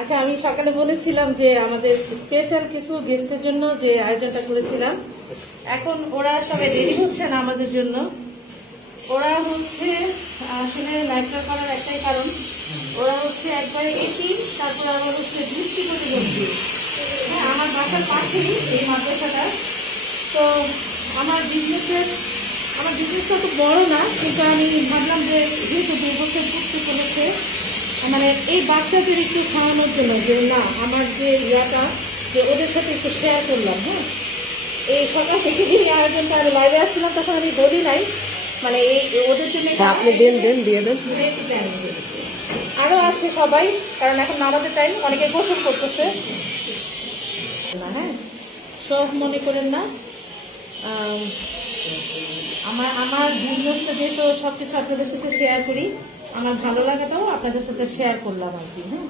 আচ্ছা, আমি সকালে বলেছিলাম যে আমাদের স্পেশাল কিছু গেস্টের জন্য যে আয়োজনটা করেছিলাম, এখন ওরা সবাই রেডি হচ্ছেন আমাদের জন্য। ওরা হচ্ছে আসলে লাইভটা করার একটাই কারণ, ওরা হচ্ছে একবারে এটি, তারপর আবার হচ্ছে দৃষ্টি প্রতিবন্ধী। হ্যাঁ, আমার বাসার পাশেই এই মাদ্রাসাটা। তো আমার বিজনেসটা তো বড় না, কিন্তু আমি ভাবলাম যে যেহেতু 2 বছর পূর্তি চলেছে, মানে এই বাচ্চাদের একটু খাওয়ানোর জন্য, যে না আমার যে ইয়াটা, যে ওদের সাথে একটু শেয়ার করলাম। হ্যাঁ, এই সকাল থেকে যে আয়োজনটা আমি লাইভে আসছিলাম তখন আমি বলি নাই, মানে এই ওদের জন্য আপনি দেন দিয়ে দেন। আরো আছে সবাই, কারণ এখন নামাজের টাইম, অনেকে গোসল করতেছে না। হ্যাঁ, সব মনে করেন না। আমার বিজনেসটা যেহেতু সবকিছু আপনাদের সাথে শেয়ার করি, আমার ভালো লাগাটাও আপনাদের সাথে শেয়ার করলাম আর কি। হ্যাঁ,